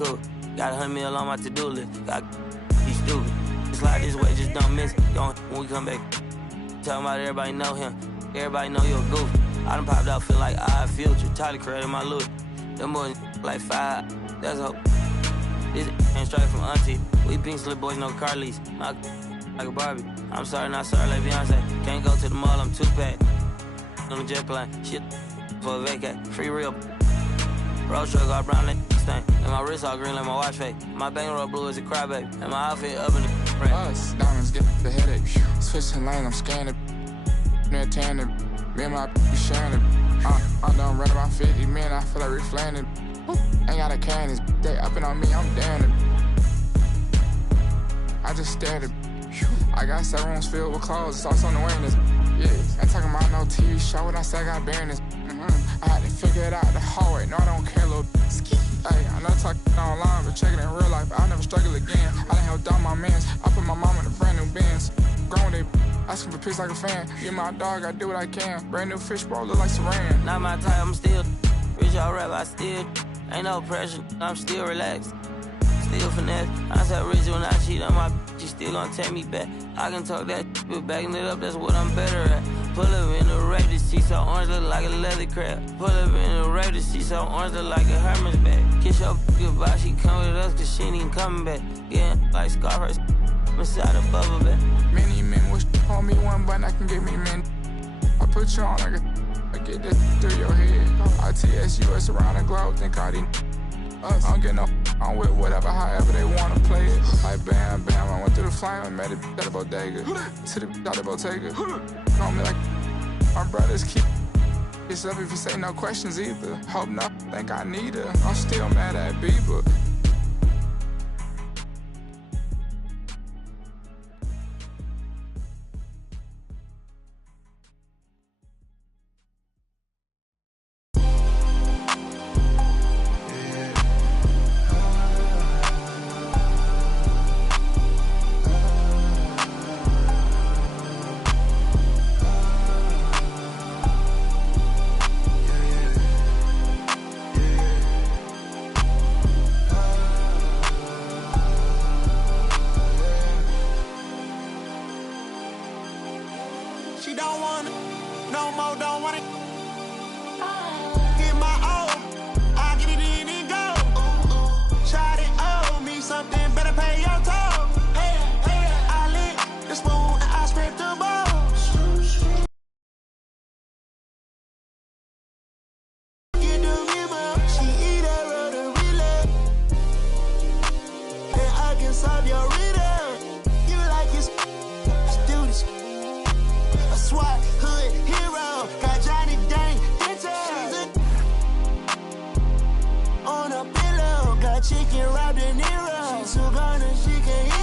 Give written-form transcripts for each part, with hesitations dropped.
cool. Got 100 mil on my to-do list. He's stupid. It's like this way, just don't miss it. Don't when we come back. Talking about everybody know him. Everybody know you're a goof. I done popped out, feel like I Future. Tyler created my look. Them boys like 5. That's hope. This ain't straight from auntie. We pink slip boys, no car lease. My like a Barbie. I'm sorry, not sorry like Beyonce. Can't go to the mall, I'm 2-pack. On the jet line, shit for a vacate. Free real. Road truck all brown that thing. And my wrist all green like my watch face. My bankroll blue as a crybaby. And my outfit up in the rain. Us, diamonds get the headache. Switching lanes, I'm scanning. Near tanning. Me and my be sharing it. I'm done running about 50 men, I feel like reflating. Ain't got a can, this they upping on me, I'm damn it. I just stared at. I got 7 rooms filled with clothes, it's also on the awareness. Yeah, ain't talking about no TV show when I say I got bareness. I had to figure it out the hallway, no I don't care, little ski. Hey, I know talking online, but checking in real life, I'll never struggle again. I done helped out my mans, I put my mom in a brand new Benz. Grown they asking for pics like a fan. You my dog, I do what I can. Brand new fish bowl, look like Saran. Not my type, I'm still rich, y'all rap, I still ain't no pressure, I'm still relaxed. Still finesse. I said rich when I cheat on my bitch, she still gon' take me back. I can talk that but backing it up, that's what I'm better at. Pull up in the rape, this she so orange look like a leather crab. Pull up in the rape, this she so orange look like a Hermes bag. Kiss your goodbye, she come with us cause she ain't even coming back. Yeah, like Scarface, inside a bubble back. Many men wish on me one button, I can give me men. I put you on like I get this through your head. ITS around the globe, think all these us. I don't get no, I'm with whatever, however they wanna play it. Like bam, bam, I went through the flame and met it at the bodega. To the out the Bottega. Call me like my brothers keep it's up if you say no questions either. Hope not, think I need her. I'm still mad at Bieber. She don't want it, no more, don't want it. Get my O, I get it in and go. Try to owe me something, better pay your toll. Hey, hey, I lit the spoon and I scraped the balls. Get the river, she eat her road to relay. And I can solve your riddle. You like it, let's do this. SWAT, hood, hero, got Johnny Dang, on a pillow, got chicken wrapped in Nero. She's so gone and she can hear.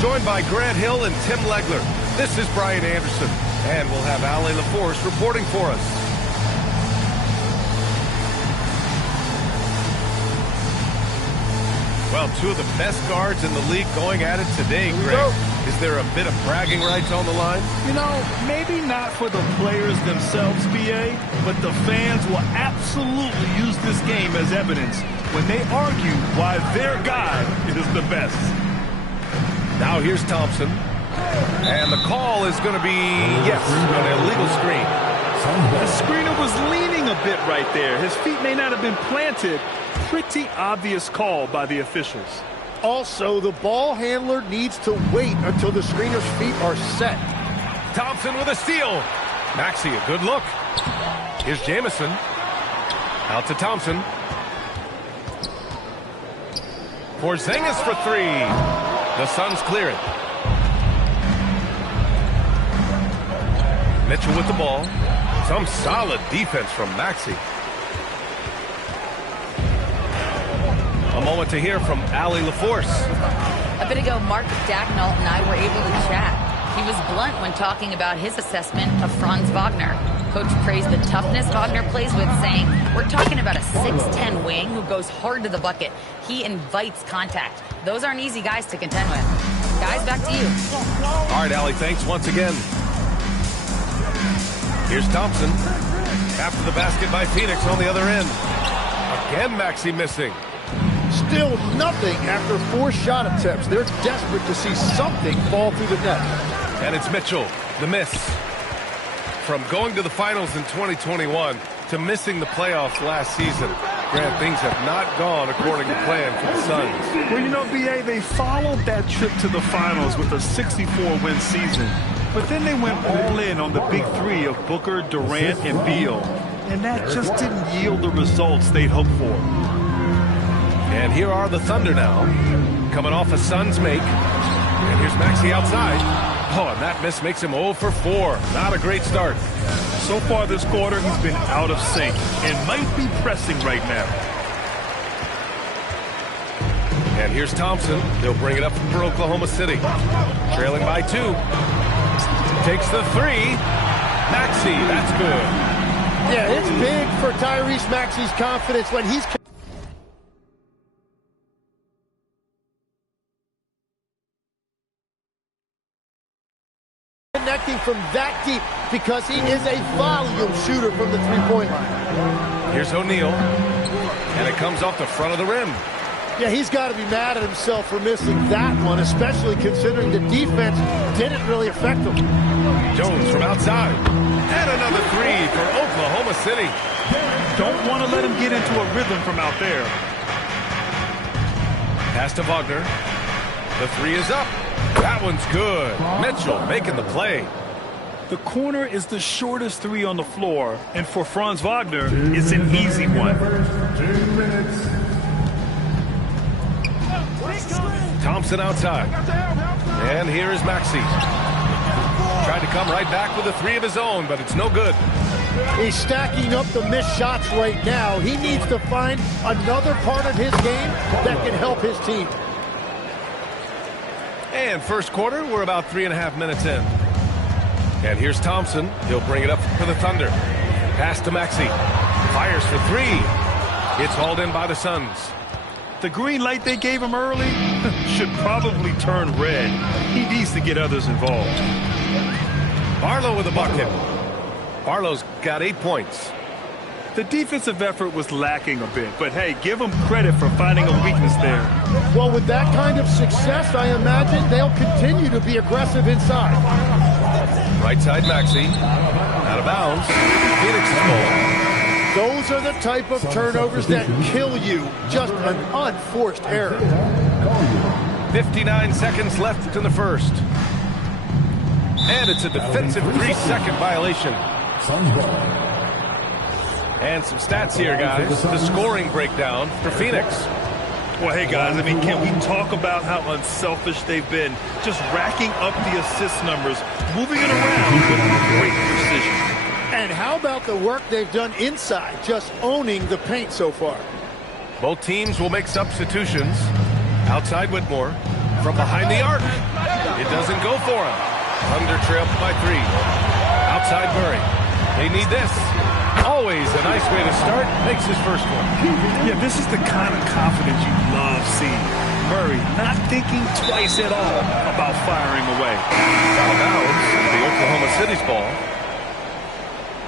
Joined by Grant Hill and Tim Legler, this is Brian Anderson, and we'll have Ale LaForce reporting for us. Well, two of the best guards in the league going at it today, Greg. Is there a bit of bragging rights on the line? You know, maybe not for the players themselves, BA, but the fans will absolutely use this game as evidence when they argue why their guy is the best. Now here's Thompson. And the call is going to be, yes, an illegal screen. The screener was leaning a bit right there. His feet may not have been planted. Pretty obvious call by the officials. Also, the ball handler needs to wait until the screener's feet are set. Thompson with a steal. Maxey, a good look. Here's Jamison. Out to Thompson. Porzingis for three. The Suns clear it. Mitchell with the ball. Some solid defense from Maxey. A moment to hear from Allie LaForce. A bit ago, Mark Dagnall and I were able to chat. He was blunt when talking about his assessment of Franz Wagner. Coach praised the toughness Wagner plays with, saying, we're talking about a 6'10 wing who goes hard to the bucket. He invites contact. Those aren't easy guys to contend with. Guys, back to you. All right, Allie, thanks once again. Here's Thompson. After the basket by Phoenix on the other end. Again, Maxey missing. Still nothing after 4 shot attempts. They're desperate to see something fall through the net. And it's Mitchell, the miss. From going to the finals in 2021 to missing the playoffs last season, Grant, things have not gone according to plan for the Suns. Well, you know, BA, they followed that trip to the finals with a 64-win season. But then they went all in on the big three of Booker, Durant, and Beal. And that just didn't yield the results they'd hoped for. And here are the Thunder now, coming off a Suns make. And here's Maxey outside. Oh, and that miss makes him 0 for 4. Not a great start. So far this quarter, he's been out of sync and might be pressing right now. And here's Thompson. He'll bring it up for Oklahoma City. Trailing by 2. Takes the 3. Maxey, that's good. Yeah, it's big for Tyrese Maxey's confidence when he's connecting from that deep because he is a volume shooter from the three-point line. Here's O'Neal, and it comes off the front of the rim. Yeah, he's got to be mad at himself for missing that one, especially considering the defense didn't really affect him. Jones from outside, and another 3 for Oklahoma City. Don't want to let him get into a rhythm from out there. Pass to Wagner. The 3 is up. That one's good. Mitchell making the play. The corner is the shortest 3 on the floor, and for Franz Wagner, it's an easy one. Thompson outside. And here is Maxey. Tried to come right back with a 3 of his own, but it's no good. He's stacking up the missed shots right now. He needs to find another part of his game that can help his team. And first quarter, we're about 3.5 minutes in. And here's Thompson. He'll bring it up for the Thunder. Pass to Maxey. Fires for 3. It's hauled in by the Suns. The green light they gave him early should probably turn red. He needs to get others involved. Barlow with a bucket. Barlow's got 8 points. The defensive effort was lacking a bit, but hey, give them credit for finding a weakness there. Well, with that kind of success, I imagine they'll continue to be aggressive inside. Right side Maxey. Out of bounds. Phoenix's ball. Those are the type of turnovers that kill you. Just an unforced error. 59 seconds left in the first. And it's a defensive 3-second violation. And some stats here, guys. The scoring breakdown for Phoenix. Well, hey, guys, I mean, can we talk about how unselfish they've been? Just racking up the assist numbers, moving it around with great precision. And how about the work they've done inside, just owning the paint so far? Both teams will make substitutions. Outside Whitmore. From behind the arc. It doesn't go for him. Thunder trailed by 3. Outside Murray. They need this. Always a nice way to start. Makes his first one. Yeah, this is the kind of confidence you love seeing. Murray not thinking twice at all about firing away. Out of bounds, the Oklahoma City's ball.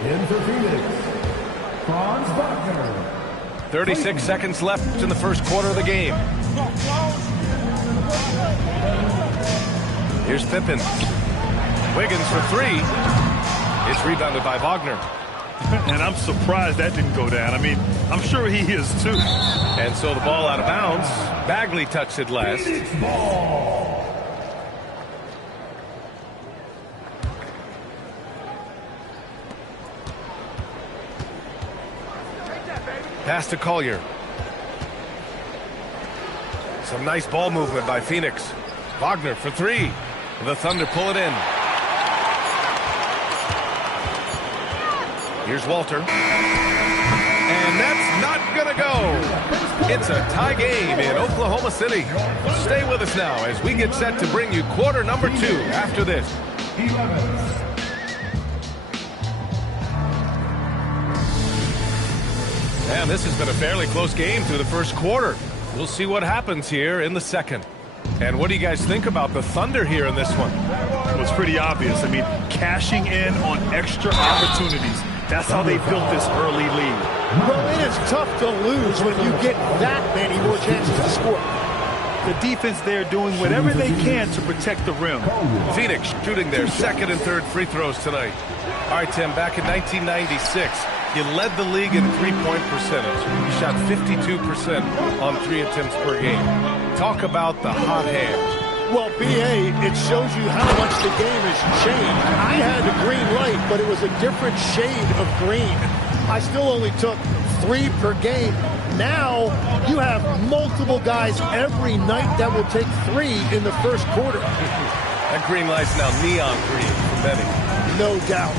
In for Phoenix, Franz Wagner. 36 seconds left in the first quarter of the game. Here's Pippen. Wiggins for three. It's rebounded by Wagner. And I'm surprised that didn't go down. I mean, I'm sure he is too. And so the ball out of bounds. Bagley touched it last. Pass to Collier. Some nice ball movement by Phoenix. Wagner for three. The Thunder pull it in. Here's Walter. And that's not gonna go. It's a tie game in Oklahoma City. Stay with us now as we get set to bring you quarter number 2 after this. And this has been a fairly close game through the first quarter. We'll see what happens here in the second. And what do you guys think about the Thunder here in this one? Well, it's pretty obvious. I mean, cashing in on extra opportunities. That's how they built this early lead. Well, it is tough to lose when you get that many more chances to score. The defense there doing whatever they can to protect the rim. Phoenix shooting their second and third free throws tonight. All right, Tim, back in 1996, you led the league in three-point percentage. You shot 52% on 3 attempts per game. Talk about the hot hand. Well, B.A., it shows you how much the game has changed. I had a green light, but it was a different shade of green. I still only took 3 per game. Now, you have multiple guys every night that will take 3 in the first quarter. That green light's now neon green for many. No doubt.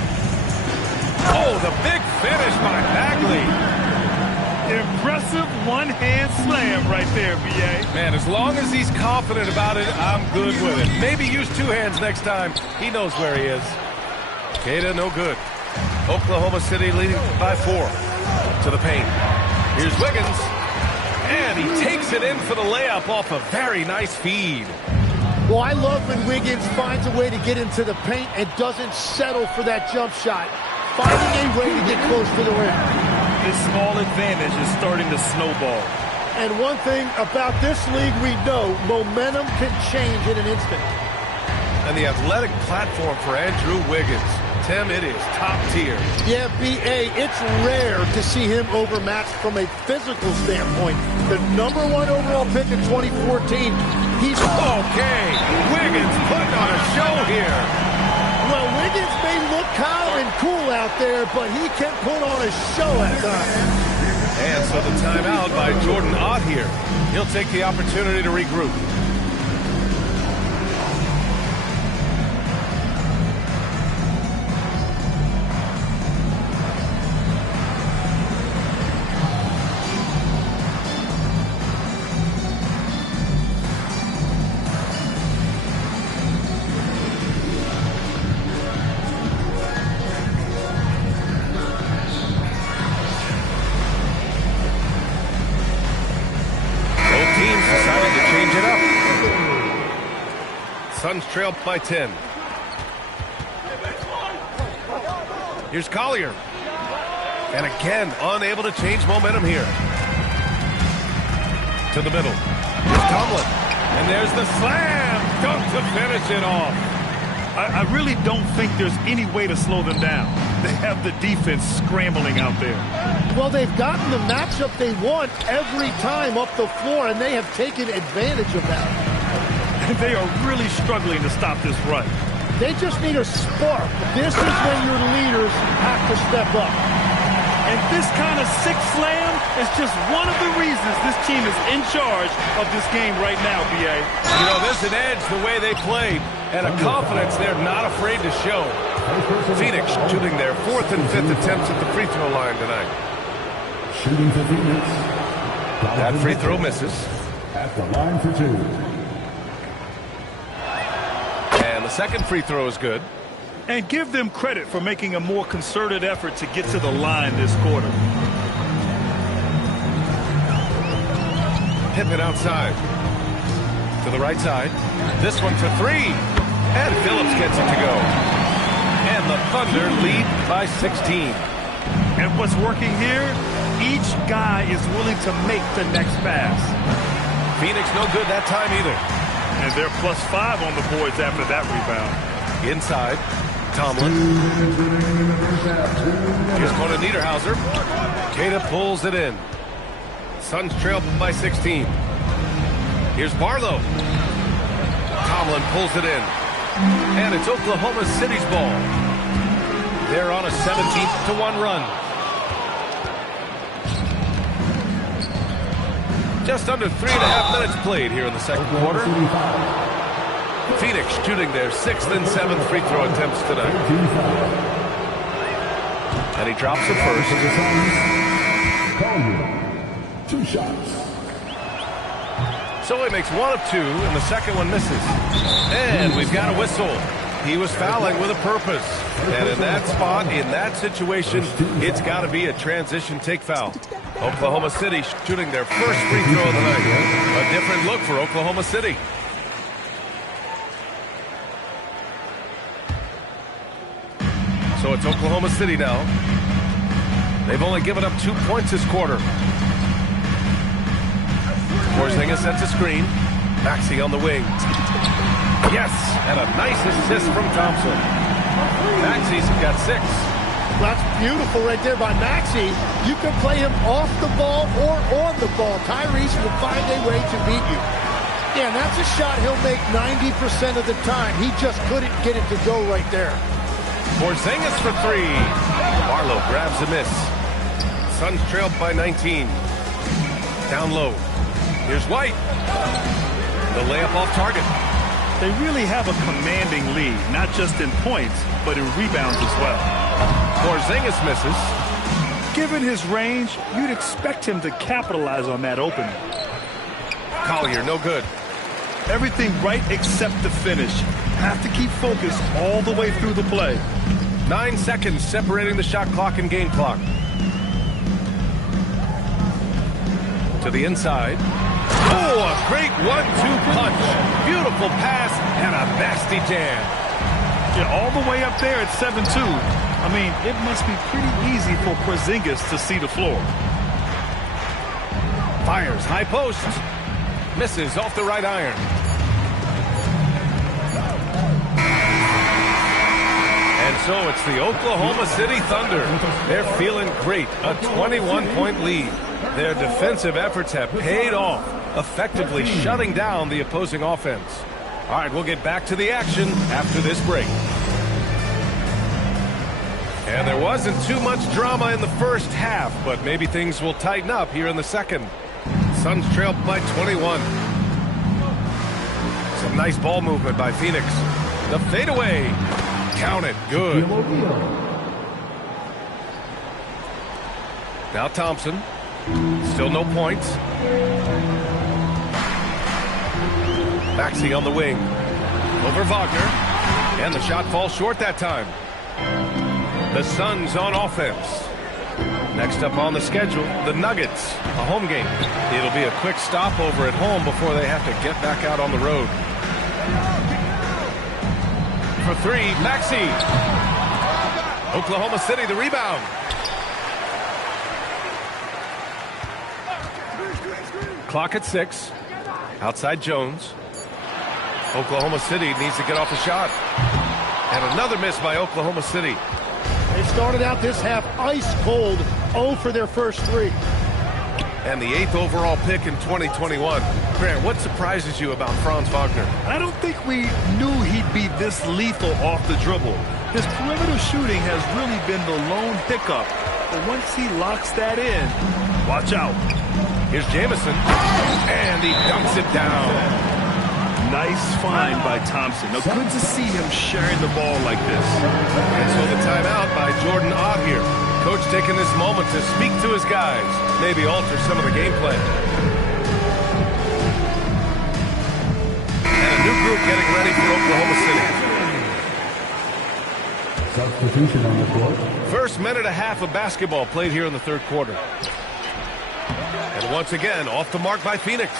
Oh, the big finish by Bagley. Impressive one-hand slam right there, B.A. Man, as long as he's confident about it, I'm good with it. Maybe use 2 hands next time. He knows where he is. Queta, no good. Oklahoma City leading by 4 to the paint. Here's Wiggins. And he takes it in for the layup off a very nice feed. Well, I love when Wiggins finds a way to get into the paint and doesn't settle for that jump shot. Finding a way to get close to the rim. This small advantage is starting to snowball. And one thing about this league we know, momentum can change in an instant. And the athletic platform for Andrew Wiggins. Tim, it is top tier. Yeah, B.A., it's rare to see him overmatched from a physical standpoint. The #1 overall pick in 2014. He's okay. Wiggins putting on a show here. Well, Wiggins may look calm and cool out there, but he can put on a show at times. And so the timeout by Jordan Ott here. He'll take the opportunity to regroup. Suns trail by 10. Here's Collier. And again, unable to change momentum here. To the middle. Here's Tomlin. And there's the slam dunk to finish it off. I really don't think there's any way to slow them down. They have the defense scrambling out there. Well, they've gotten the matchup they want every time up the floor, and they have taken advantage of that. They are really struggling to stop this run. They just need a spark. This is when your leaders have to step up. And this kind of sick slam is just one of the reasons this team is in charge of this game right now, B.A. You know, there's an edge the way they played and a confidence they're not afraid to show. Phoenix shooting their 4th and 5th attempts at the free throw line tonight. Shooting for Phoenix. That free throw misses. At the line for 2. And the second free throw is good. And give them credit for making a more concerted effort to get to the line this quarter. Pippen outside. To the right side. This one for three. And Phillips gets it to go. And the Thunder lead by 16. And what's working here? Each guy is willing to make the next pass. Phoenix no good that time either. And they're +5 on the boards after that rebound. Inside. Tomlin. Here's Conan Niederhauser. Queta pulls it in. Suns trail by 16. Here's Barlow. Tomlin pulls it in. And it's Oklahoma City's ball. They're on a 17-1 run. Just under 3.5 minutes played here in the second quarter. Phoenix shooting their 6th and 7th free throw attempts tonight. And he drops it first. 2 shots. So he makes 1 of 2, and the second one misses. And we've got a whistle. He was fouling with a purpose. And in that spot, in that situation, it's got to be a transition take foul. Oklahoma City shooting their first free throw of the night. A different look for Oklahoma City. So it's Oklahoma City now. They've only given up 2 points this quarter. Porzingis sets a screen. Maxey on the wing. Yes, and a nice assist from Thompson. Maxey's got 6. That's beautiful right there by Maxey. You can play him off the ball or on the ball. Tyrese will find a way to beat you. Yeah, and that's a shot he'll make 90% of the time. He just couldn't get it to go right there. Porzingis for 3. Barlow grabs a miss. Suns trailed by 19. Down low. Here's White. The layup off target. They really have a commanding lead, not just in points, but in rebounds as well. Porzingis misses. Given his range, you'd expect him to capitalize on that opening. Collier, no good. Everything right except the finish. Have to keep focused all the way through the play. 9 seconds separating the shot clock and game clock. To the inside. Oh, a great 1-2 punch. Beautiful pass and a nasty jam. Yeah, all the way up there at 7-2. I mean, it must be pretty easy for Porzingis to see the floor. Fires, high post. Misses off the right iron. And so it's the Oklahoma City Thunder. They're feeling great. A 21-point lead. Their defensive efforts have paid off, effectively shutting down the opposing offense. All right, we'll get back to the action after this break. And there wasn't too much drama in the first half, but maybe things will tighten up here in the second. Suns trailed by 21. Some nice ball movement by Phoenix. The fadeaway. Count it. Good. Now Thompson. Still no points. Maxey on the wing. Over Wagner. And the shot falls short that time. The Suns on offense. Next up on the schedule, the Nuggets, a home game. It'll be a quick stopover at home before they have to get back out on the road. For 3, Maxey. Oklahoma City, the rebound. Clock at 6. Outside Jones. Oklahoma City needs to get off a shot. And another miss by Oklahoma City. They started out this half ice cold, 0 for their first 3. And the 8th overall pick in 2021. Grant, what surprises you about Franz Wagner? I don't think we knew he'd be this lethal off the dribble. His perimeter shooting has really been the lone hiccup. But once he locks that in, watch out. Here's Jamison. And he dunks it down. Nice find by Thompson. Now, good to see him sharing the ball like this. And so the timeout by Jordan Ott here. Coach taking this moment to speak to his guys. Maybe alter some of the game plan. And a new group getting ready for Oklahoma City. Substitution on the court. First minute and a half of basketball played here in the third quarter. And once again, off the mark by Phoenix.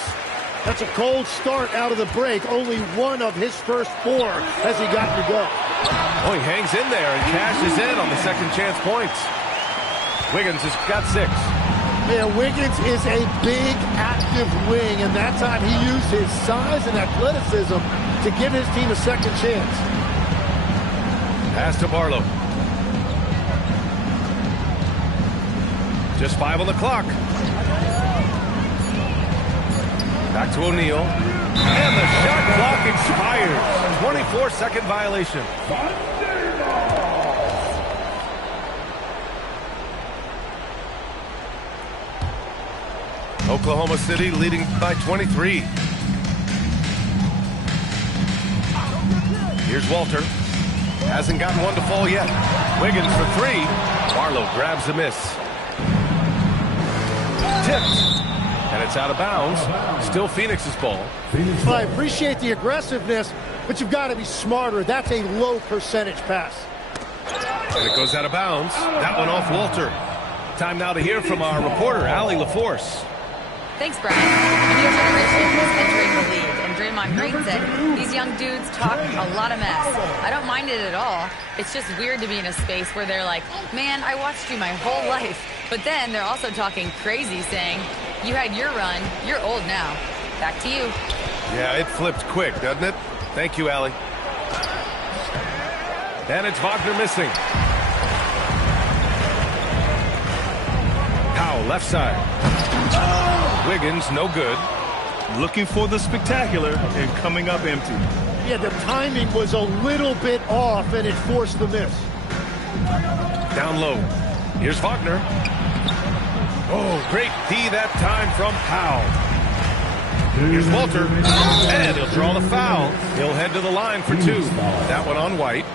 That's a cold start out of the break. Only one of his first 4 has he gotten to go. Oh, he hangs in there and cashes in on the second chance points. Wiggins has got 6. Yeah, Wiggins is a big, active wing, and that time he used his size and athleticism to give his team a second chance. Pass to Barlow. Just 5 on the clock. Back to O'Neal. And the shot clock expires. 24-second violation. Oklahoma City leading by 23. Here's Walter. Hasn't gotten one to fall yet. Wiggins for 3. Barlow grabs the miss. Tipped. And it's out of bounds. Still Phoenix's ball. Well, I appreciate the aggressiveness, but you've got to be smarter. That's a low percentage pass. And it goes out of bounds. That one off Walter. Time now to hear from our reporter, Allie LaForce. Thanks, Brian. A new generation is entering the league, and Draymond Green said these young dudes talk a lot of mess. I don't mind it at all. It's just weird to be in a space where they're like, man, I watched you my whole life. But then they're also talking crazy, saying, you had your run, you're old now. Back to you. Yeah, it flipped quick, doesn't it? Thank you, Allie. And it's Wagner missing. Powell, left side. Wiggins, no good. Looking for the spectacular and coming up empty. Yeah, the timing was a little bit off, and it forced the miss. Down low. Here's Wagner. Oh, great D that time from Powell. Here's Walter. And he'll draw the foul. He'll head to the line for 2. That one on White.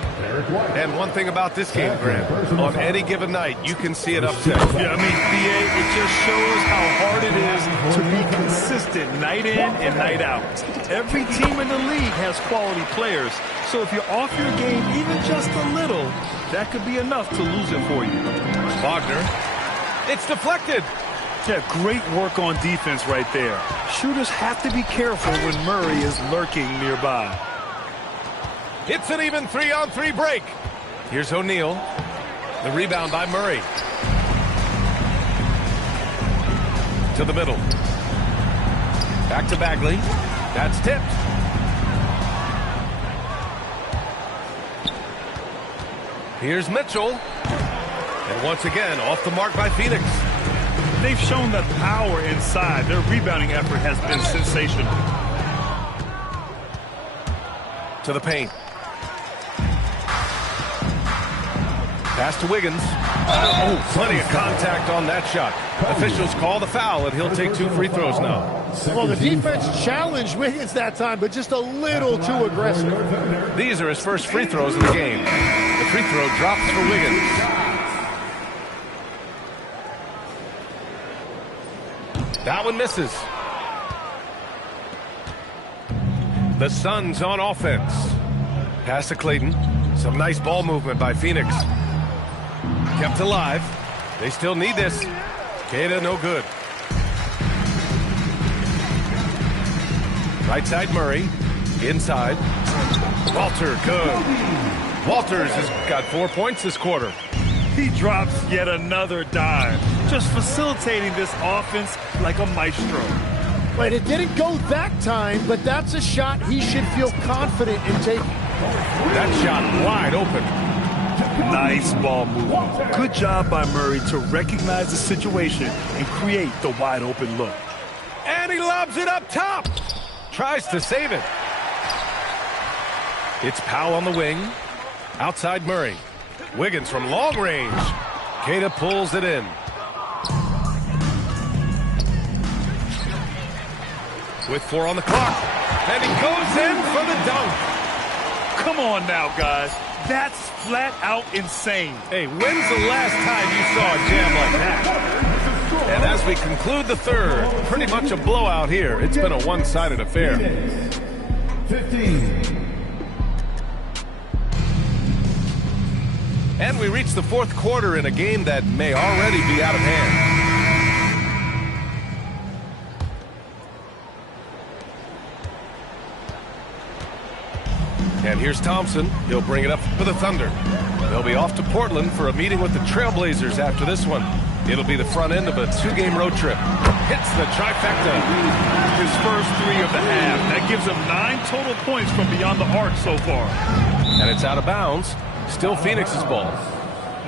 And one thing about this game, Grant, on any given night, you can see it upset. Yeah, I mean, BA, it just shows how hard it is to be consistent night in and night out. Every team in the league has quality players, so if you're off your game even just a little, that could be enough to lose it for you. Wagner. It's deflected. Yeah, great work on defense right there. Shooters have to be careful when Murray is lurking nearby. It's an even 3-on-3 break. Here's O'Neal. The rebound by Murray. To the middle. Back to Bagley. That's tipped. Here's Mitchell. And once again, off the mark by Phoenix. They've shown that power inside. Their rebounding effort has been sensational. To the paint. Pass to Wiggins. Oh, plenty of contact on that shot. Officials call the foul, and he'll take 2 free throws now. Well, the defense challenged Wiggins that time, but just a little too aggressive. These are his first free throws in the game. The free throw drops for Wiggins. That one misses. The Suns on offense. Pass to Clayton. Some nice ball movement by Phoenix. Kept alive. They still need this. Queta, no good. Right side, Murray. Inside. Walter, good. Walters has got 4 points this quarter. He drops yet another dime, just facilitating this offense like a maestro. Wait, it didn't go that time, but that's a shot he should feel confident in taking. That shot wide open. Nice ball movement. Good job by Murray to recognize the situation and create the wide open look. And he lobs it up top. Tries to save it. It's Powell on the wing. Outside Murray. Wiggins from long range. Queta pulls it in. With 4 on the clock. And he goes in for the dunk. Come on now, guys. That's flat out insane. Hey, when's the last time you saw a jam like that? And as we conclude the third, pretty much a blowout here. It's been a one-sided affair. 15. And we reach the fourth quarter in a game that may already be out of hand. And here's Thompson. He'll bring it up for the Thunder. They'll be off to Portland for a meeting with the Trailblazers after this one. It'll be the front end of a 2-game road trip. Hits the trifecta. His first 3 of the half. That gives him 9 total points from beyond the arc so far. And it's out of bounds. Still Phoenix's ball.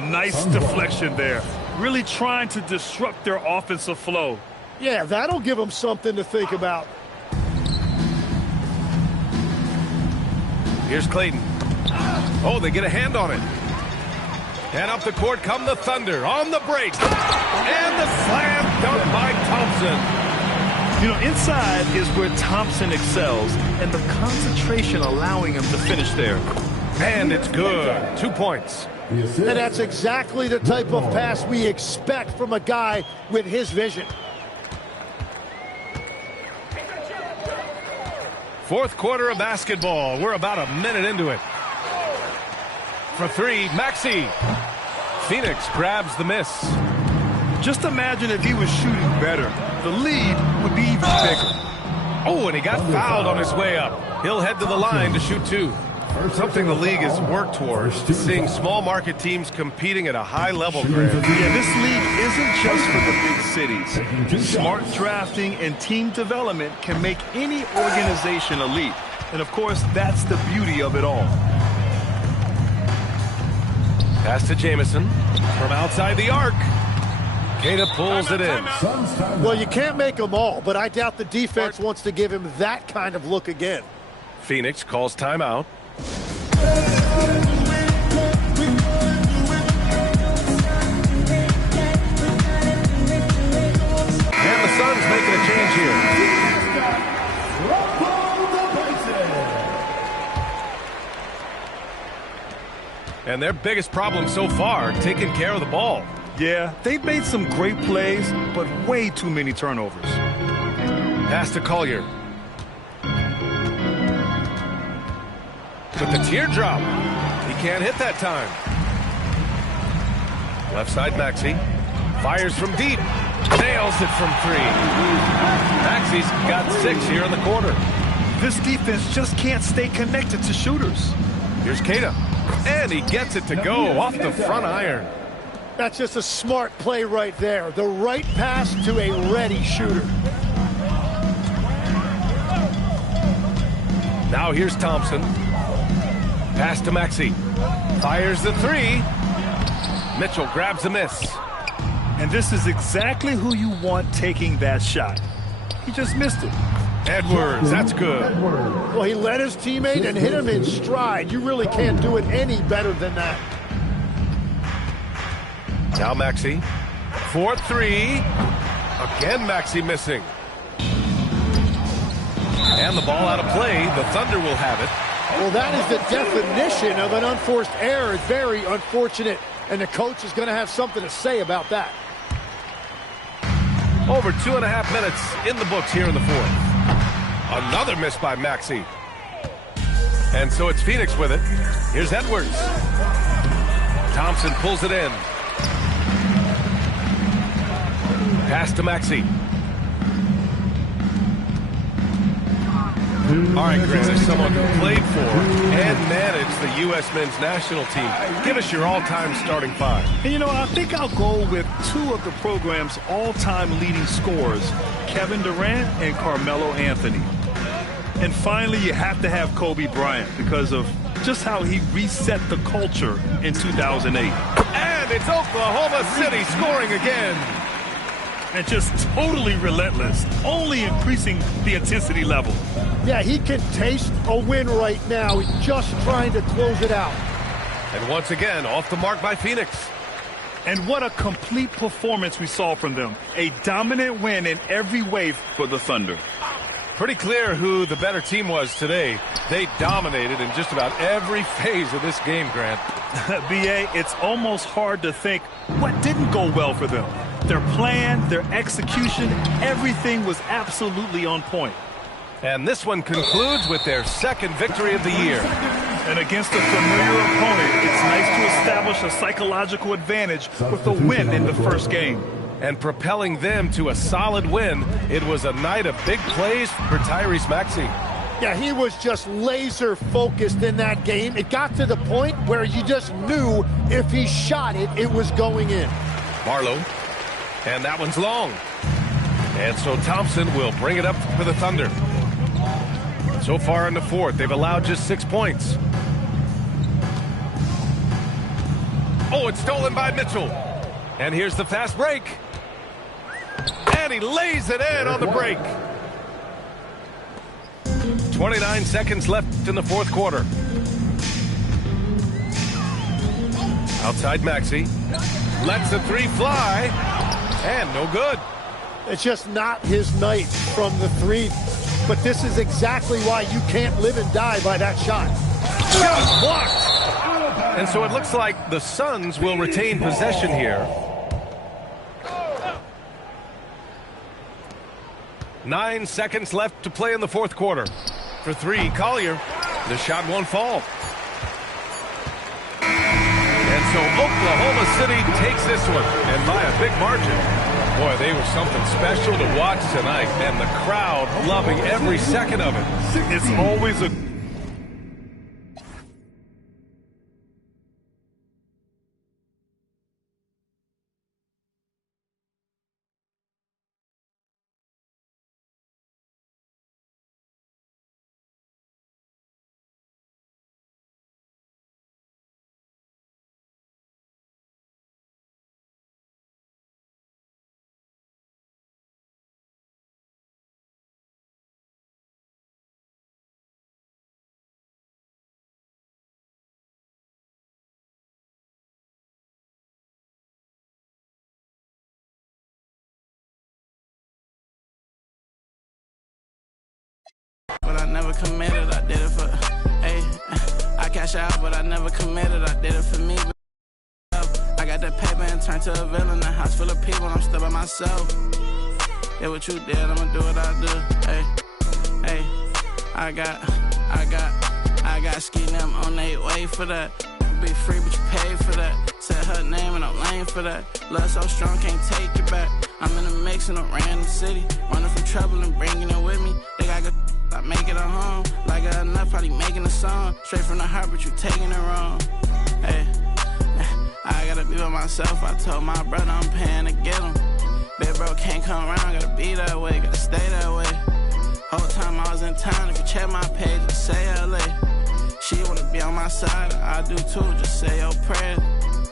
Nice deflection there. Really trying to disrupt their offensive flow. Yeah, that'll give them something to think about. Here's Clayton. Oh, they get a hand on it. And up the court come the Thunder on the break. And the slam dunk by Thompson. You know, inside is where Thompson excels, and the concentration allowing him to finish there. And it's good. 2 points. And that's exactly the type of pass we expect from a guy with his vision. Fourth quarter of basketball. We're about a minute into it. For 3, Maxey. Phoenix grabs the miss. Just imagine if he was shooting better. The lead would be even bigger. Oh, and he got fouled on his way up. He'll head to the line to shoot 2. Something the league has worked towards, seeing small market teams competing at a high level, Grant. Yeah, this league isn't just for the big cities. Smart drafting and team development can make any organization elite. And of course, that's the beauty of it all. Pass to Jamison from outside the arc. Queta pulls it in. Well, you can't make them all, but I doubt the defense wants to give him that kind of look again. Phoenix calls timeout. And the Suns making a change here. And their biggest problem so far, taking care of the ball. Yeah, they've made some great plays, but way too many turnovers. Pass to Collier. With the teardrop. He can't hit that time. Left side, Maxey. Fires from deep. Nails it from 3. Maxey's got 6 here in the quarter. This defense just can't stay connected to shooters. Here's Queta. And he gets it to go off the front iron. That's just a smart play right there. The right pass to a ready shooter. Now here's Thompson. Pass to Maxey. Fires the 3. Mitchell grabs a miss. And this is exactly who you want taking that shot. He just missed it. Edwards, that's good. Well, he led his teammate and hit him in stride. You really can't do it any better than that. Now Maxey. 4-3. Again, Maxey missing. And the ball out of play. The Thunder will have it. Well, that is the definition of an unforced error. Very unfortunate. And the coach is going to have something to say about that. Over 2.5 minutes in the books here in the fourth. Another miss by Maxey. And so it's Phoenix with it. Here's Edwards. Thompson pulls it in. Pass to Maxey. All right, Chris, as someone who played for and managed the U.S. men's national team, give us your all-time starting 5. And, you know, I think I'll go with 2 of the program's all-time leading scorers, Kevin Durant and Carmelo Anthony. And finally, you have to have Kobe Bryant because of just how he reset the culture in 2008. And it's Oklahoma City scoring again. And just totally relentless, only increasing the intensity level. Yeah, he can taste a win right now. He's just trying to close it out. And once again, off the mark by Phoenix. And what a complete performance we saw from them. A dominant win in every way for the Thunder. Pretty clear who the better team was today. They dominated in just about every phase of this game, Grant. B.A., it's almost hard to think what didn't go well for them. Their plan, their execution, everything was absolutely on point. And this one concludes with their second victory of the year. And against a familiar opponent, it's nice to establish a psychological advantage with a win in the first game. And propelling them to a solid win, it was a night of big plays for Tyrese Maxey. Yeah, he was just laser focused in that game. It got to the point where you just knew if he shot it, it was going in. Barlow, and that one's long. And so Thompson will bring it up for the Thunder. So far in the fourth, they've allowed just 6 points. Oh, it's stolen by Mitchell. And here's the fast break. And he lays it in on the break. 29 seconds left in the fourth quarter. Outside Maxey. Lets the three fly. And no good. It's just not his night from the three. But this is exactly why you can't live and die by that shot. Shot blocked. And so it looks like the Suns will retain possession here. 9 seconds left to play in the fourth quarter. For three, Collier. The shot won't fall. And so Oklahoma City takes this one, and by a big margin. Boy, they were something special to watch tonight, and the crowd loving every second of it. It's always a... But I never committed, I did it for, hey, I cash out, but I never committed, I did it for me. I got that paper and turned to a villain, a house full of people, I'm still by myself. Yeah, what you did, I'ma do what I do, hey, I got ski them on their way for that. Be free, but you pay for that. Said her name and I'm lame for that. Love so strong, can't take it back. I'm in the mix in a random city, running from trouble and bringing it with me. They got good, I make it a home. Like it enough, probably making a song. Straight from the heart, but you taking it wrong. Hey, I gotta be with myself. I told my brother I'm paying to get him. Big bro can't come around, gotta be that way, gotta stay that way. Whole time I was in town, if you check my page, just say LA. She wanna be on my side, I do too, just say your prayers.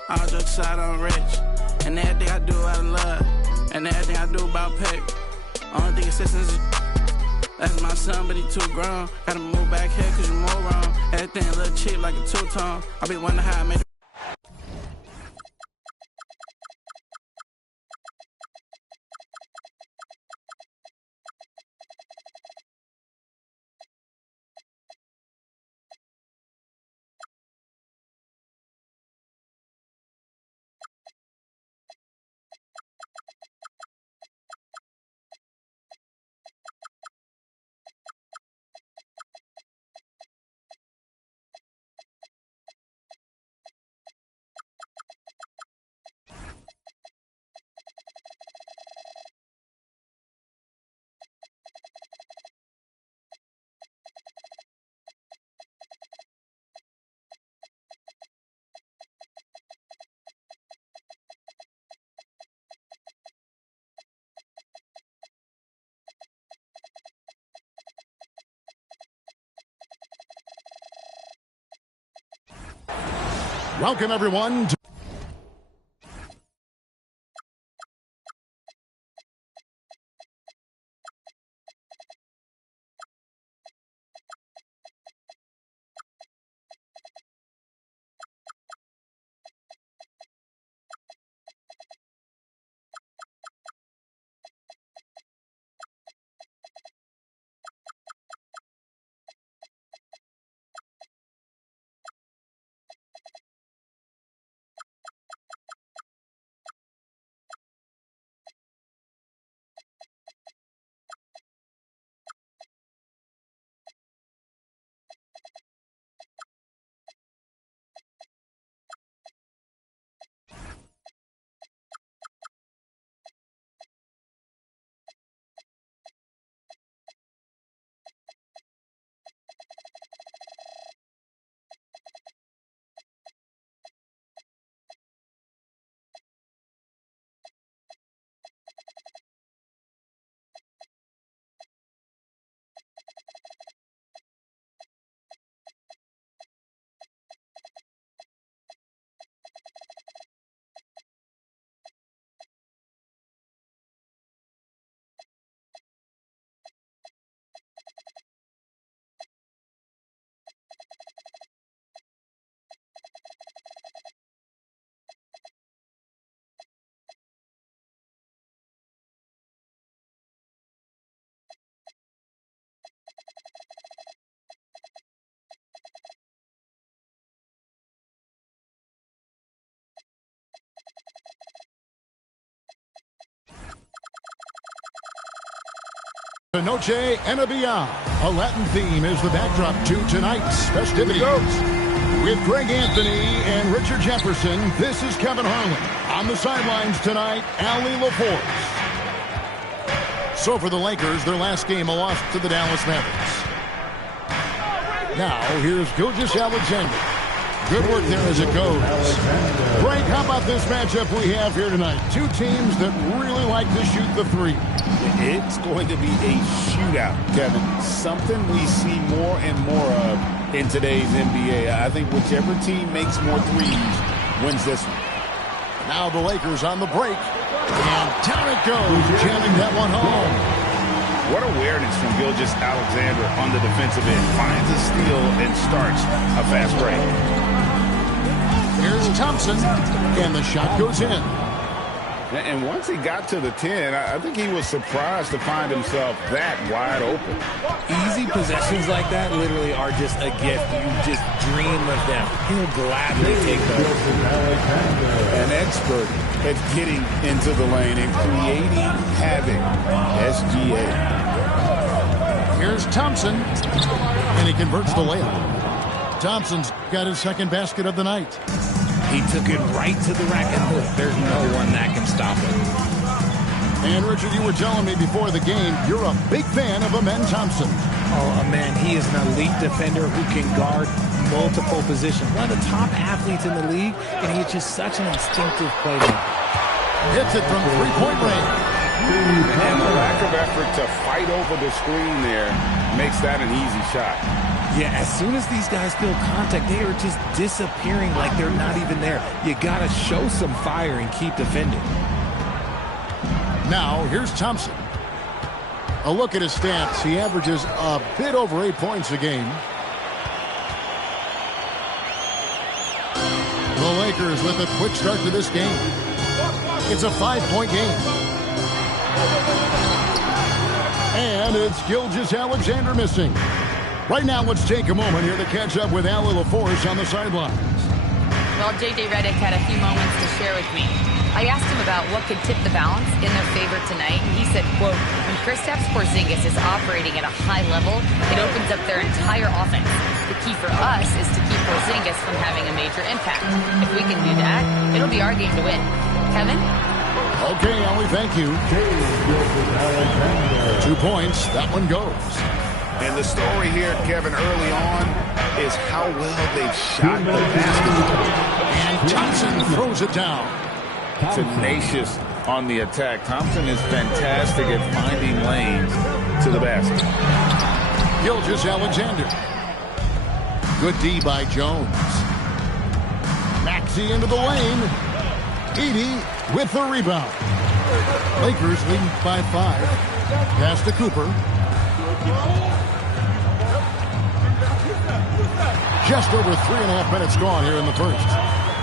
All jokes aside, I'm rich. And everything I do out of love. And everything I do about pay. Only thing assistance is that's my son, but he too grown. Gotta move back here cause you move wrong. Everything a little cheap like a two-tone. I be wondering how I made it. Welcome, everyone, to Noche and a Beyond. A Latin theme is the backdrop to tonight's festivities. With Greg Anthony and Richard Jefferson, this is Kevin Harlan. On the sidelines tonight, Allie LaForce. So for the Lakers, their last game a loss to the Dallas Mavericks. Now, here's Gilgeous-Alexander. Good work there as it goes. Frank, how about this matchup we have here tonight? Two teams that really like to shoot the three. It's going to be a shootout, Kevin. Something we see more and more of in today's NBA. I think whichever team makes more threes wins this one. Now the Lakers on the break. And down it goes, jamming that one home. What awareness from Gilgeous-Alexander on the defensive end. Finds a steal and starts a fast break. Here's Thompson, and the shot goes in. And once he got to the 10, I think he was surprised to find himself that wide open. Easy possessions like that literally are just a gift. You just dream of them. He'll gladly take those. An expert at getting into the lane and creating havoc. SGA. Here's Thompson, and he converts the layup. Thompson's got his second basket of the night. He took it right to the rack and hook. There's no one that can stop him. And Richard, you were telling me before the game, you're a big fan of Amen Thompson. Oh, Amen, he is an elite defender who can guard multiple positions. One of the top athletes in the league, and he's just such an instinctive playmaker. Hits it from three-point range. And the lack of effort to fight over the screen there makes that an easy shot. Yeah, as soon as these guys feel contact, they are just disappearing like they're not even there. You got to show some fire and keep defending. Now, here's Thompson. A look at his stats. He averages a bit over 8 points a game. The Lakers with a quick start to this game. It's a 5-point game. And it's Gilgeous-Alexander missing. Right now, let's take a moment here to catch up with Allie LaForce on the sidelines. Well, J.J. Redick had a few moments to share with me. I asked him about what could tip the balance in their favor tonight, and he said, quote, when Kristaps Porzingis is operating at a high level, it opens up their entire offense. The key for us is to keep Porzingis from having a major impact. If we can do that, it'll be our game to win. Kevin? Okay, Allie, thank you. 2 points. That one goes. And the story here, Kevin, early on is how well they've shot the basketball. And Thompson throws it down. Tenacious on the attack. Thompson is fantastic at finding lanes to the basket. Gilgeous-Alexander. Good D by Jones. Maxey into the lane. Edey with the rebound. Lakers leading by 5. Pass to Cooper. Just over 3.5 minutes gone here in the first.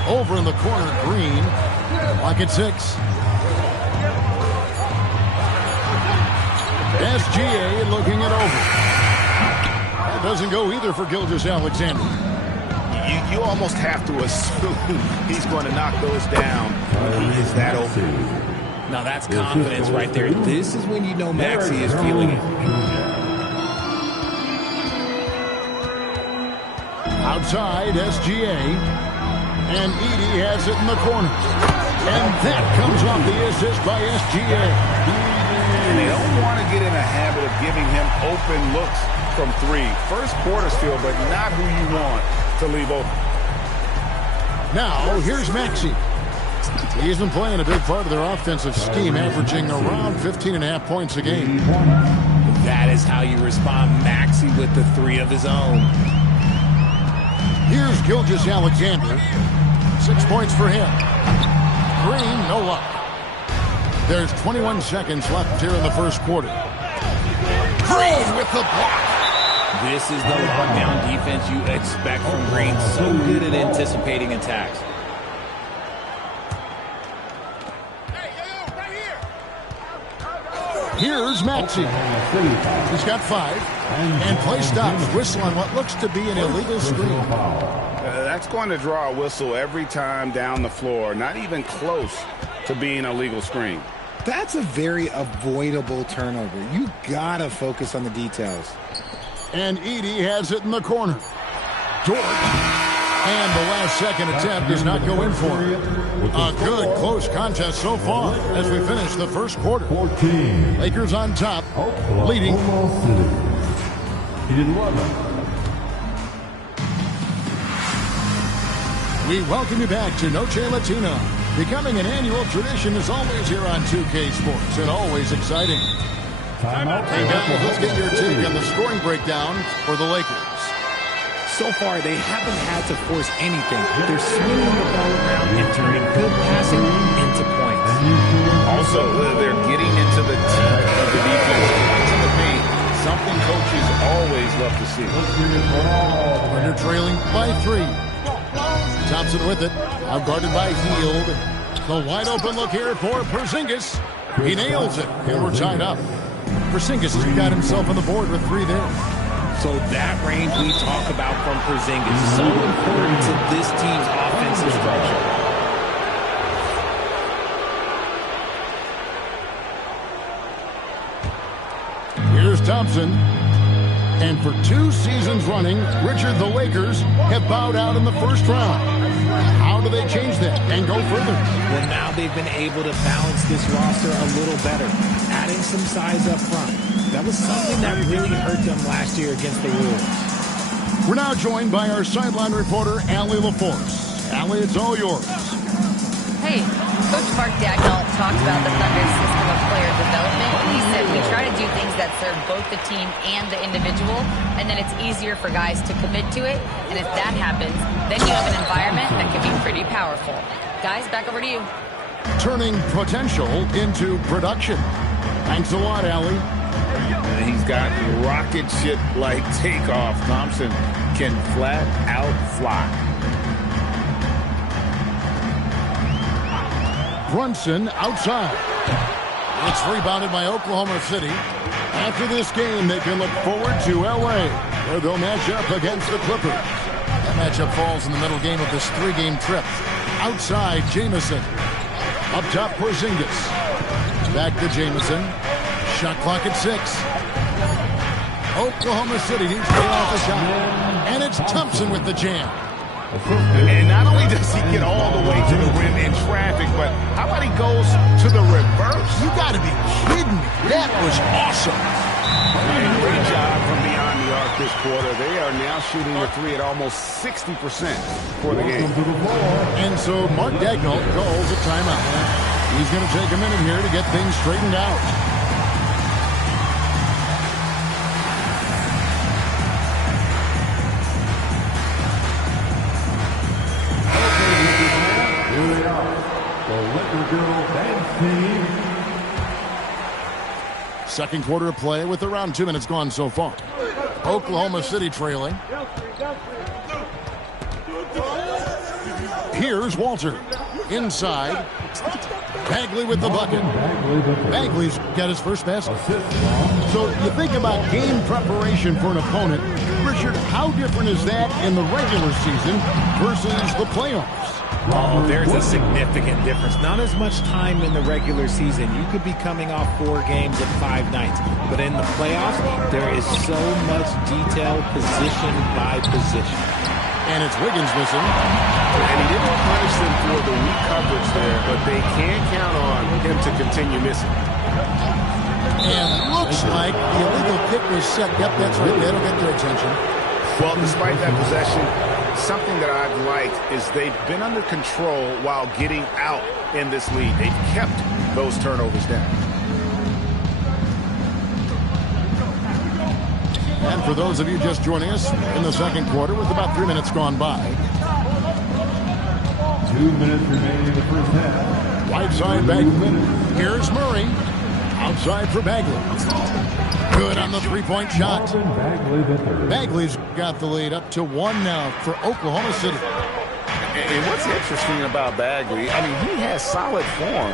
Over in the corner, Green. Lock at 6. SGA looking it over. That doesn't go either for Gilgeous-Alexander. You almost have to assume he's going to knock those down when he is that open. Now that's confidence right there. This is when you know Maxey is feeling it. Outside, SGA. And Edey has it in the corner. And that comes off the assist by SGA. And they don't want to get in a habit of giving him open looks from 3. First quarter still, but not who you want to leave open. Now, here's Maxey. He's been playing a big part of their offensive scheme, averaging around 15.5 points a game. That is how you respond. Maxey with the 3 of his own. Here's Gilgeous-Alexander. 6 points for him. Green, no luck. There's 21 seconds left here in the first quarter. Green with the block. This is the lockdown defense you expect from Green. So good at anticipating attacks. Here's Maxey. He's got 5. And play stops. Whistle on what looks to be an illegal screen. That's going to draw a whistle every time down the floor. Not even close to being a legal screen. That's a very avoidable turnover. You got to focus on the details. And Edey has it in the corner. George. And the last second attempt does not go in for it. A good close contest so far as we finish the first quarter. 14. Lakers on top, leading. We welcome you back to Noche Latino. Becoming an annual tradition is always here on 2K Sports and always exciting. Hey guys, let's get your take on the scoring breakdown for the Lakers. So far, they haven't had to force anything. They're swinging the ball around and turning good passing into points. Also, they're getting into the teeth of the defense. In the paint, something coaches always love to see. They're trailing by 3. Thompson with it. Out guarded by Hield. The wide open look here for Porzingis. He nails it, and we're tied up. Porzingis has got himself on the board with 3 there. So that range we talk about from Porzingis is so important to this team's offensive structure. Here's Thompson. And for 2 seasons running, Richard, the Lakers have bowed out in the first round. How do they change that and go further? Well, now they've been able to balance this roster a little better, adding some size up front. That was something that really hurt them last year against the Wolves. We're now joined by our sideline reporter, Allie LaForce. Allie, it's all yours. Hey, Coach Mark Dagnall talked about the Thunder's system of player development. He said we try to do things that serve both the team and the individual, and then it's easier for guys to commit to it. And if that happens, then you have an environment that can be pretty powerful. Guys, back over to you. Turning potential into production. Thanks a lot, Allie. He's got rocket ship-like takeoff. Thompson can flat out fly. Brunson outside. It's rebounded by Oklahoma City. After this game, they can look forward to L.A., where they'll match up against the Clippers. That matchup falls in the middle game of this 3-game trip. Outside, Jamison. Up top, Porzingis. Back to Jamison. Shot clock at 6. Oklahoma City needs to get off the shot. And it's Thompson with the jam. And not only does he get all the way to the rim in traffic, but how about he goes to the reverse? You got to be kidding me. That was awesome. And great job from beyond the arc this quarter. They are now shooting the 3 at almost 60% for the game. And so Mark Dagnall calls a timeout. He's going to take a minute here to get things straightened out. Second quarter of play with around 2 minutes gone so far. Oklahoma City trailing. Here's Walter. Inside. Bagley with the bucket. Bagley's got his first basket. So you think about game preparation for an opponent. Richard, how different is that in the regular season versus the playoffs? Oh, there's a significant difference. Not as much time in the regular season. You could be coming off 4 games in 5 nights. But in the playoffs, there is so much detail position by position. And it's Wiggins missing. And he didn't punish them for the weak coverage there, but they can count on him to continue missing. And looks like the illegal kick was set. Yep, that's right. That'll get their attention. Well, despite that possession, something that I've liked is they've been under control while getting out in this lead. They've kept those turnovers down. And for those of you just joining us in the second quarter with about 3 minutes gone by. 2 minutes remaining in the first half. Right side Bagley. Here's Murray. Outside for Bagley. Good on the three-point shot. Bagley's got the lead up to 1 now for Oklahoma City. And what's interesting about Bagley, I mean, he has solid form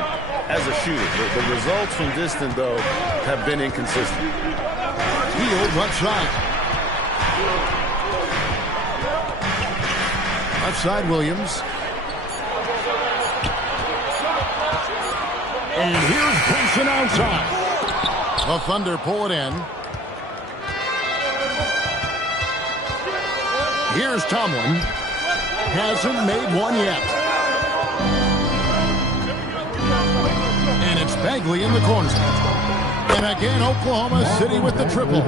as a shooter. The results from distance, though, have been inconsistent. Hield left side. Left side Williams. And here's Benson outside. The Thunder pull it in. Here's Tomlin. Hasn't made one yet. And it's Bagley in the corner. And again, Oklahoma City with the triple.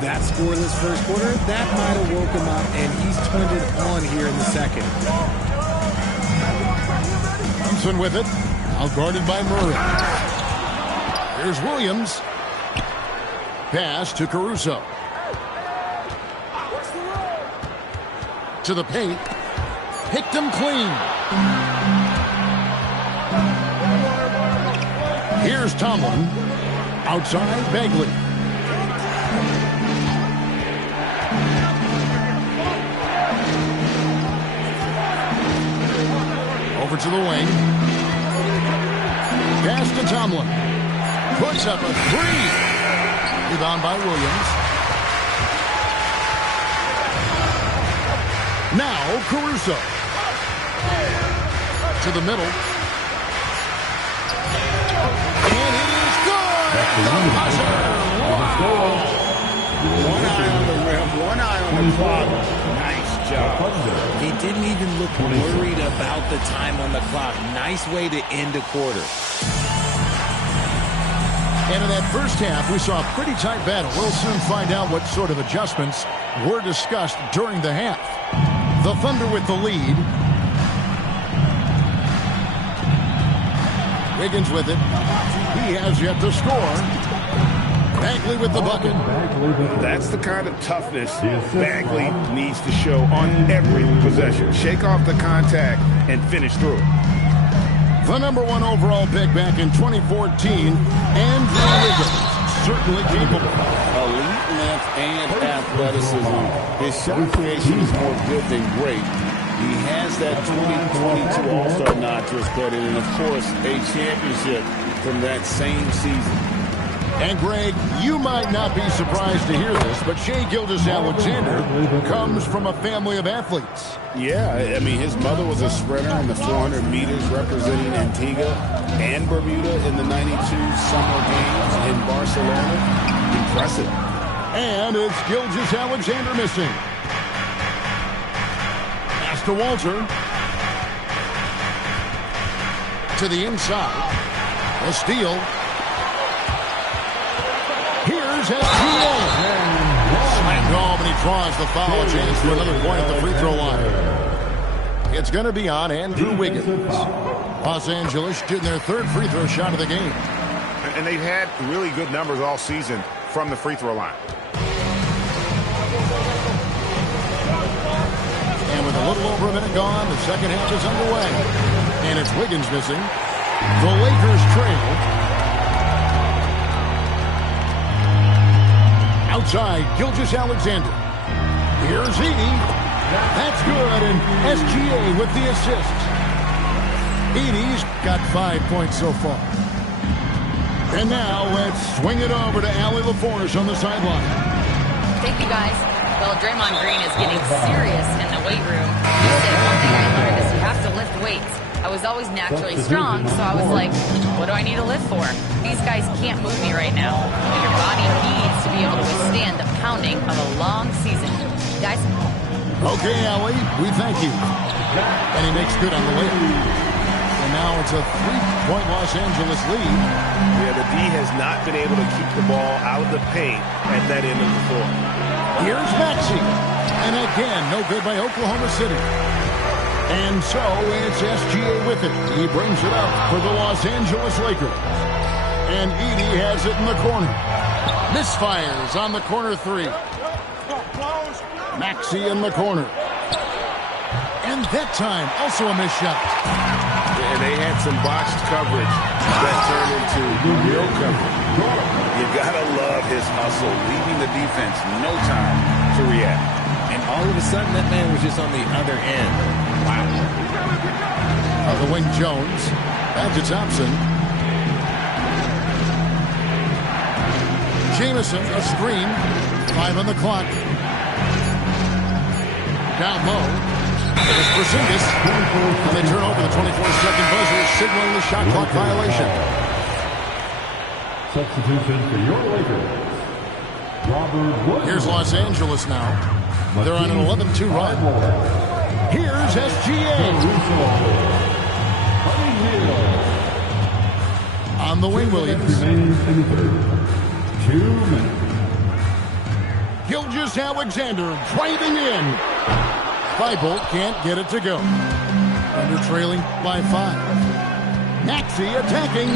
That scoreless first quarter, that might have woke him up, and he's turned it on here in the second. Thompson with it. Now guarded by Murray. Here's Williams. Pass to Caruso. To the paint. Picked him clean. Here's Tomlin. Outside, Bagley. Over to the wing. Pass to Tomlin. Puts up a three. Rebound by Williams. Now Caruso. To the middle. And it is good. Wow. One eye on the rim, one eye on the clock. Nice job. He didn't even look worried about the time on the clock. Nice way to end a quarter. And in that first half, we saw a pretty tight battle. We'll soon find out what sort of adjustments were discussed during the half. The Thunder with the lead. Wiggins with it. He has yet to score. Bagley with the bucket. That's the kind of toughness Bagley needs to show on every possession. Shake off the contact and finish through it. The #1 overall pick back in 2014, Andrew Wiggins, certainly capable. Elite length and athleticism. His shot creation is more good than great. He has that 2022 All-Star nod to his credit, and of course, a championship from that same season. And Greg, you might not be surprised to hear this, but Shai Gilgeous-Alexander comes from a family of athletes. Yeah, I mean, his mother was a sprinter in the 400 meters representing Antigua and Bermuda in the '92 Summer Games in Barcelona. Impressive. And it's Gilgeous-Alexander missing. Pass to Walter. To the inside. A steal. Here's SGA. Slammed home, and he draws the foul. A chance for another point at the free throw line. It's going to be on Andrew Wiggins. Los Angeles shooting their third free throw shot of the game. And they've had really good numbers all season from the free throw line. And with a little over a minute gone, the second half is underway. And it's Wiggins missing. The Lakers trail. Outside, Gilgeous-Alexander. Here's Edey. That's good, and SGA with the assist. Edey's got 5 points so far. And now let's swing it over to Allie LaForce on the sideline. Thank you, guys. Well, Draymond Green is getting serious in the weight room. He said one thing I learned is you have to lift weights. I was always naturally strong, so I was like, what do I need to lift for? These guys can't move me right now. Your body needs to be able to withstand the pounding of a long season. Guys? Okay, Allie, we thank you. And he makes good on the layup. And now it's a 3-point Los Angeles lead. Yeah, the D has not been able to keep the ball out of the paint at that end of the floor. Here's Maxey. And again, no good by Oklahoma City. And so it's SGA with it. He brings it up for the Los Angeles Lakers. And Edey has it in the corner. Misfires on the corner three. Maxey in the corner. And that time, also a missed shot. And they had some botched coverage that turned into real coverage. You gotta love his hustle, leaving the defense no time to react. And all of a sudden, that man was just on the other end. Wow. The wing Jones. Back to Thompson. Jamison, a screen. 5 on the clock. Down low. There's Porzingis. And they turn over the 24-second buzzer, signaling the shot clock violation. Substitution for your Lakers. Robert Williams. Here's Los Angeles now. They're on an 11-2 run. Here's SGA. On the wing, Williams. 2 minutes. Gilgeous-Alexander driving in. Thibault can't get it to go. Under trailing by 5. Maxey attacking.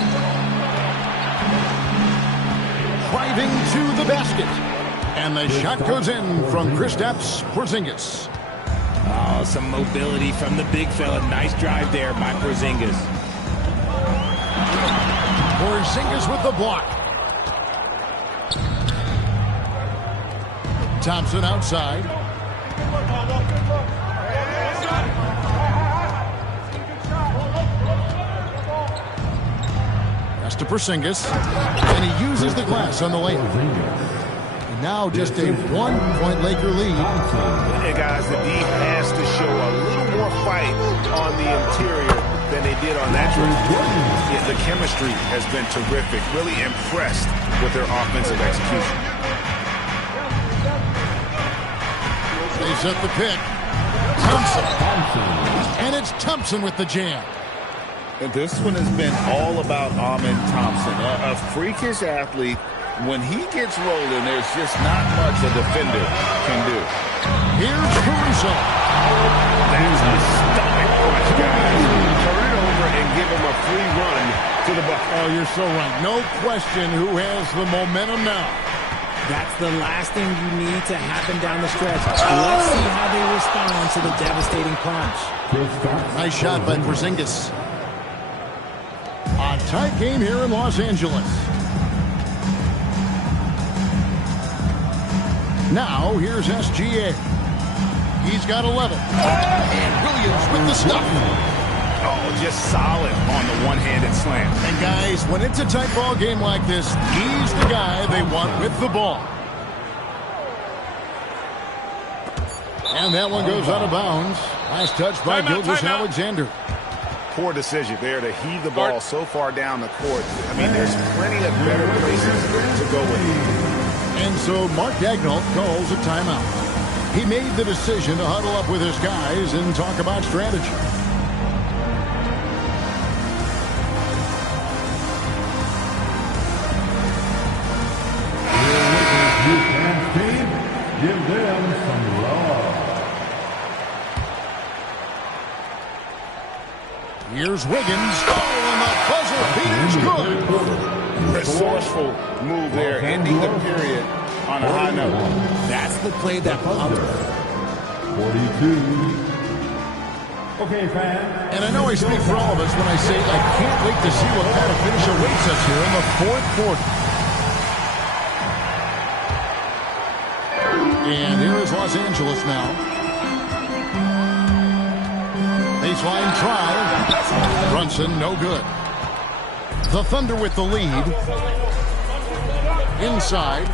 Driving to the basket. And the shot goes in from Kristaps Porzingis. Oh, some mobility from the big fella. Nice drive there by Porzingis. Porzingis with the block. Thompson outside. That's to Porzingis. And he uses the glass on the lane. And now just a 1-point Laker lead. And guys, the D has to show a little more fight on the interior than they did on that drive. Yeah, the chemistry has been terrific. Really impressed with their offensive execution. They set the pick. Thompson. And it's Thompson with the jam. And this one has been all about Amen Thompson, a freakish athlete. When he gets rolling, there's just not much a defender can do. Here's Caruso. That's a stomach punch, guys. Turn it over and give him a free run to the bucket. Oh, you're so right. No question who has the momentum now. That's the last thing you need to happen down the stretch. Let's see how they respond to the devastating punch. Nice shot by Porzingis. A tight game here in Los Angeles. Now, here's SGA. He's got 11. And Williams with the stuff. Oh, just solid on the one-handed slam. And guys, when it's a tight ball game like this, he's the guy they want with the ball. And that one goes out of bounds. Last touch by Gilgeous-Alexander. Poor decision there to heave the ball so far down the court. I mean, there's plenty of better places to go with it. And so Mark Daigneault calls a timeout. He made the decision to huddle up with his guys and talk about strategy. Give them some love. Here's Wiggins. Oh, and the buzzer beater's good. Resourceful move there, ending the period on a high note. That's the play that pumped. 42. Okay, fans. And I know I speak for all of us when I say I can't wait to see what kind of finish awaits us here in the fourth quarter. And here is Los Angeles now. Baseline try. Brunson, no good. The Thunder with the lead. Inside.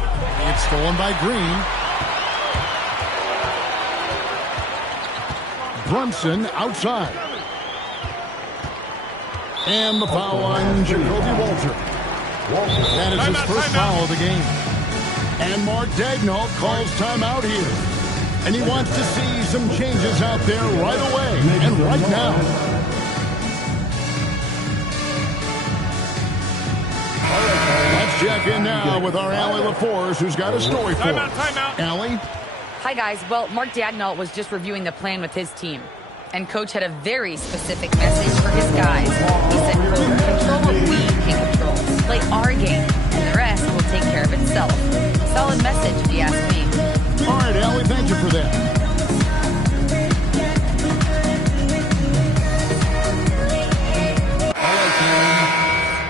It's stolen by Green. Brunson outside. And the foul on Jacoby Walter. That is his first foul of the game. And Mark Daigneault calls timeout here. And he wants to see some changes out there right away and right now. Let's check in now with our Allie LaForce, who's got a story for us. Allie? Hi, guys. Well, Mark Daigneault was just reviewing the plan with his team. And Coach had a very specific message for his guys. He said, quote, control what we can control. Play our game, and the rest will take care of itself. Solid message, if you ask me. All right, Allie, thank you for that.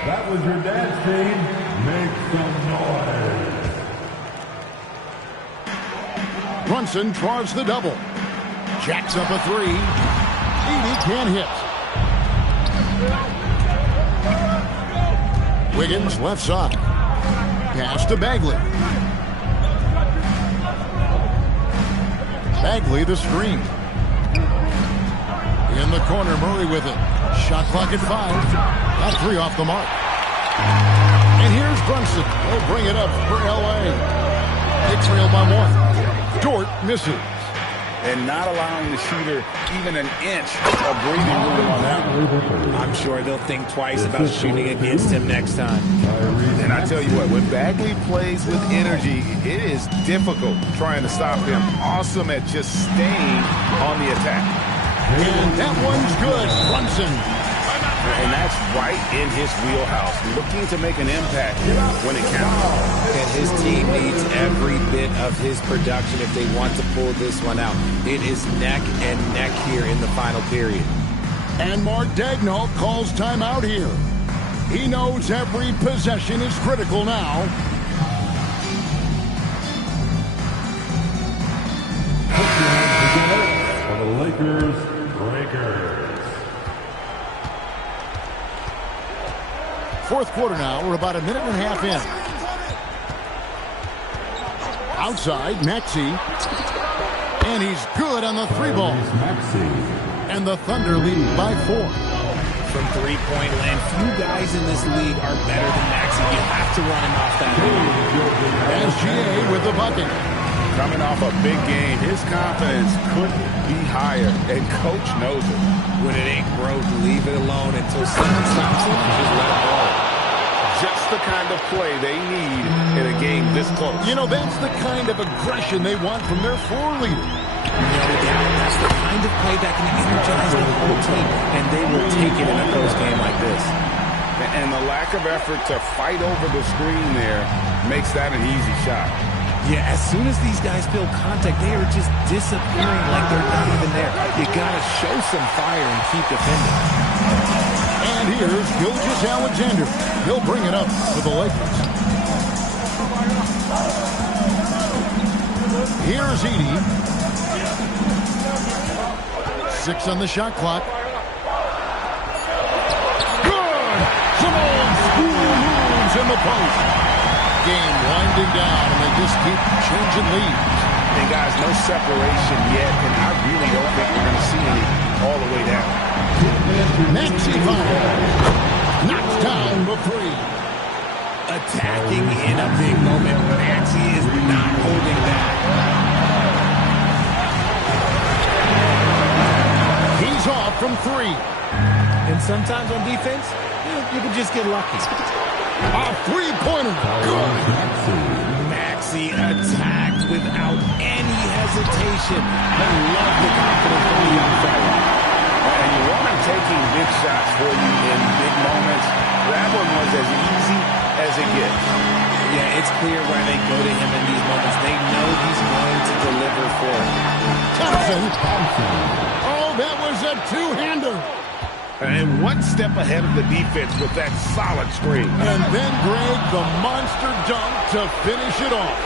That was your dance team. Make some noise. Brunson draws the double. Jacks up a three. Edey can't hit. Wiggins left side. Pass to Bagley. Bagley the screen. In the corner, Murray with it. Shot clock at 5. Got 3 off the mark. And here's Brunson. He'll bring it up for L.A. They trail by 1. Dort misses. And not allowing the shooter even an inch of breathing room on that one. I'm sure they'll think twice about shooting against him next time. And I tell you what, when Bagley plays with energy, it is difficult trying to stop him. Awesome at just staying on the attack. And that one's good. Brunson. And that's right in his wheelhouse, looking to make an impact when it counts. And his team needs every bit of his production if they want to pull this one out. It is neck and neck here in the final period. And Mark Daigneault calls timeout here. He knows every possession is critical now. For the Lakers, Breakers. Fourth quarter now. We're about a minute and a half in. Outside, Maxey. And he's good on the 3 ball. And the Thunder lead by 4. From three-point land, few guys in this league are better than Maxey. You have to run him off that line. SGA with the bucket. Coming off a big game, his confidence couldn't be higher, and Coach knows it. When it ain't broke, leave it alone until someone stops it and just let it roll. Just the kind of play they need in a game this close. You know, that's the kind of aggression they want from their floor leader. No doubt, that's the kind of play that can energize the whole team, and they will take it in a close game like this. And the lack of effort to fight over the screen there makes that an easy shot. Yeah, as soon as these guys feel contact, they are just disappearing like they're not even there. You gotta show some fire and keep defending. And here's Gilgeous-Alexander. He'll bring it up for the Lakers. Here's Edey. 6 on the shot clock. Good! Simone school moves in the post. Game winding down, and they just keep changing leads. And guys, no separation yet, and I really don't think we're going to see any all the way down. Maxey knocks down the 3. Attacking in a big moment. Maxey is not holding back. He's off from 3. And sometimes on defense, you can just get lucky. A 3-pointer. Good. Maxey attacked without any hesitation. I love the confidence from the young fella. And you want him taking big shots for you in big moments. That one was as easy as it gets. Yeah, it's clear why they go to him in these moments. They know he's going to deliver for it. Thompson. Oh, that was a 2-hander. And one step ahead of the defense with that solid screen. And then Greg, the monster dunk to finish it off.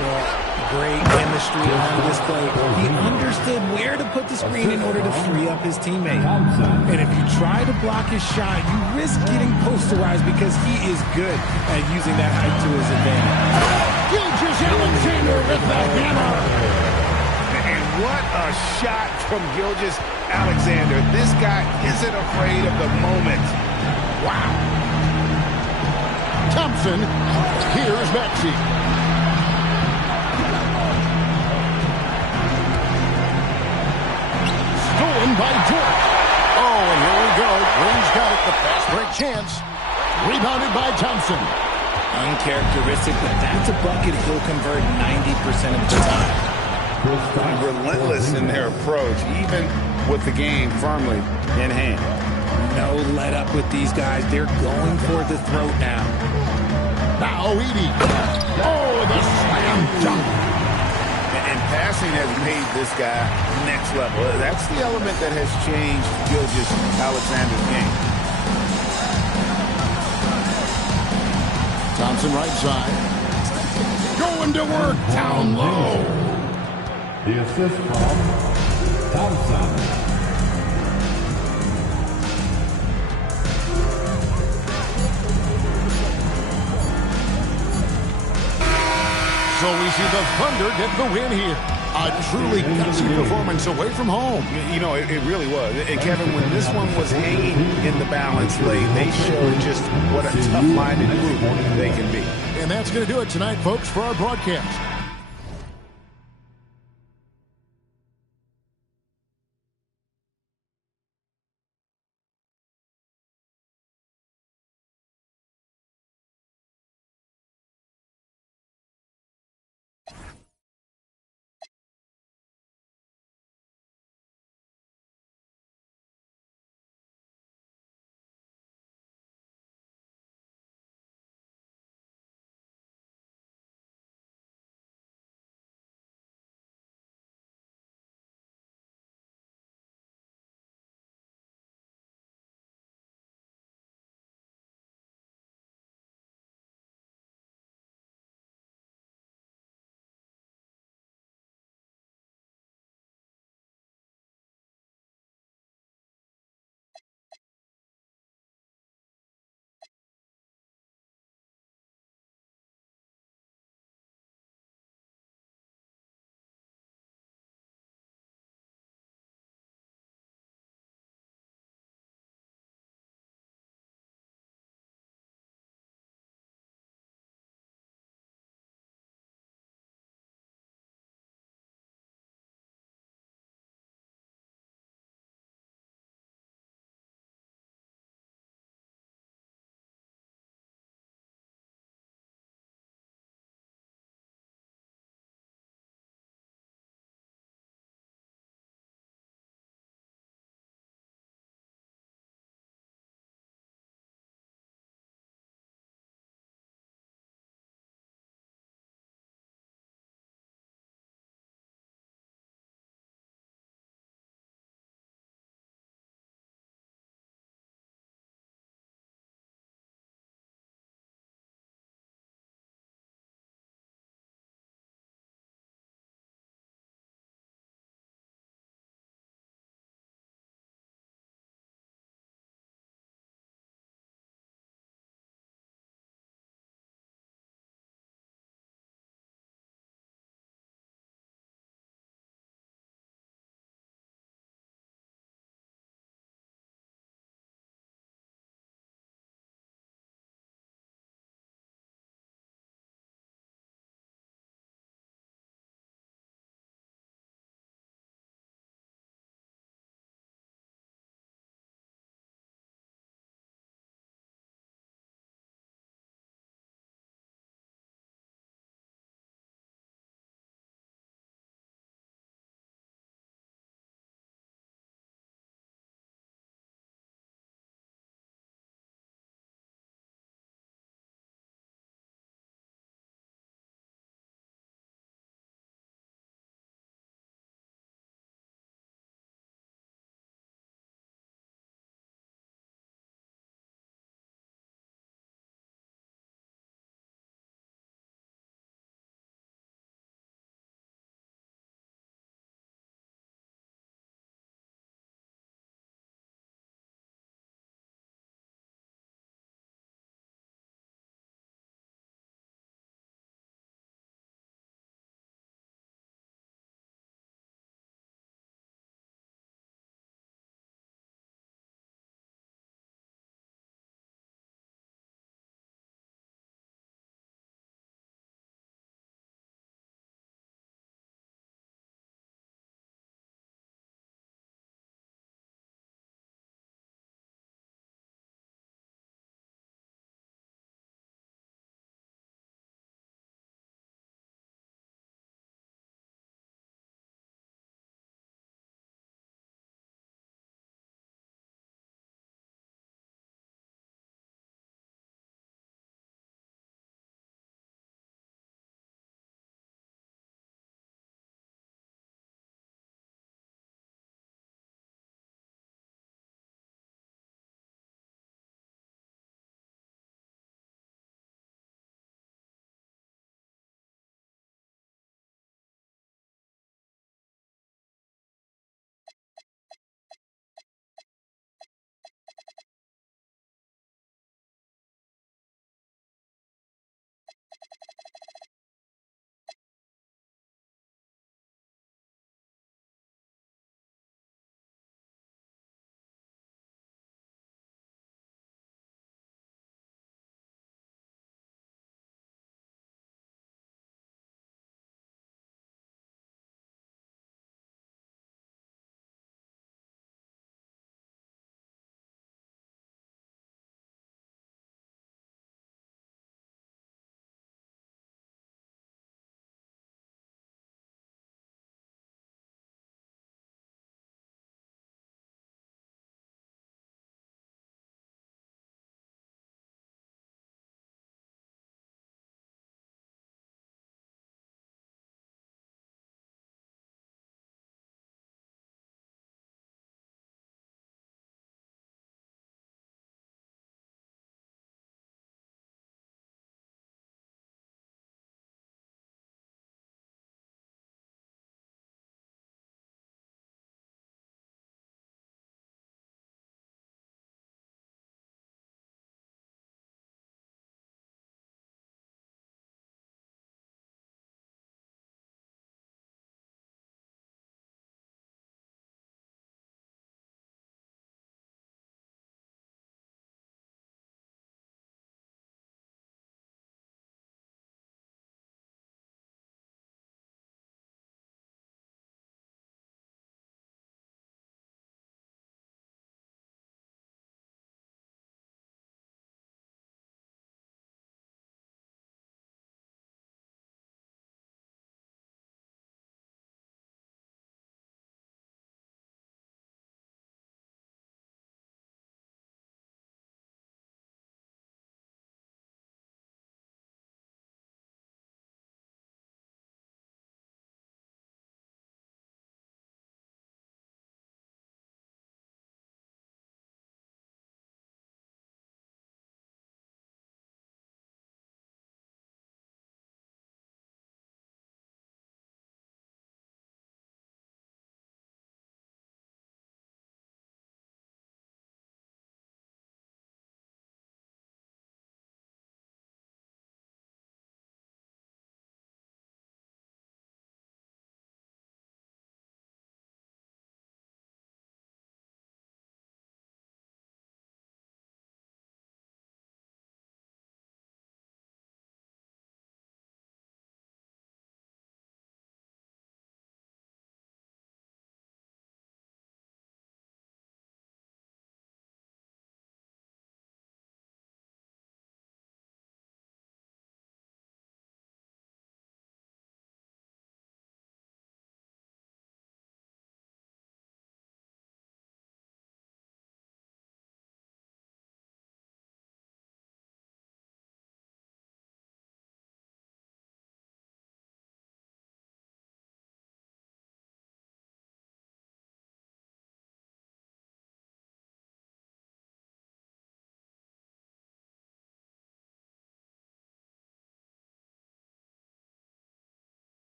Well, great chemistry on display. He understood where to put the screen in order to free up his teammate. And if you try to block his shot, you risk getting posterized because he is good at using that height to his advantage. Gilgeous-Alexander with the hammer. And what a shot from Gilgeous-Alexander. This guy isn't afraid of the moment. Wow. Thompson. Here's Maxey. Stolen by Dort. Oh, and here we go. Green's got it. The fast break chance. Rebounded by Thompson. Uncharacteristic, but that's a bucket he'll convert 90% of the time. Relentless in their approach, even with the game firmly in hand. No let up with these guys. They're going for the throat now. Now Edey. Oh, the slam dunk. And passing has made this guy next level. That's the element that has changed Gilgeous-Alexander's game. Thompson right side. Going to work down low. The assist from Thompson. So we see the Thunder get the win here. A truly gutsy performance away from home. You know, it really was. And Kevin, when this one was hanging in the balance lane, they showed just what a tough-minded group they can be. And that's going to do it tonight, folks, for our broadcast.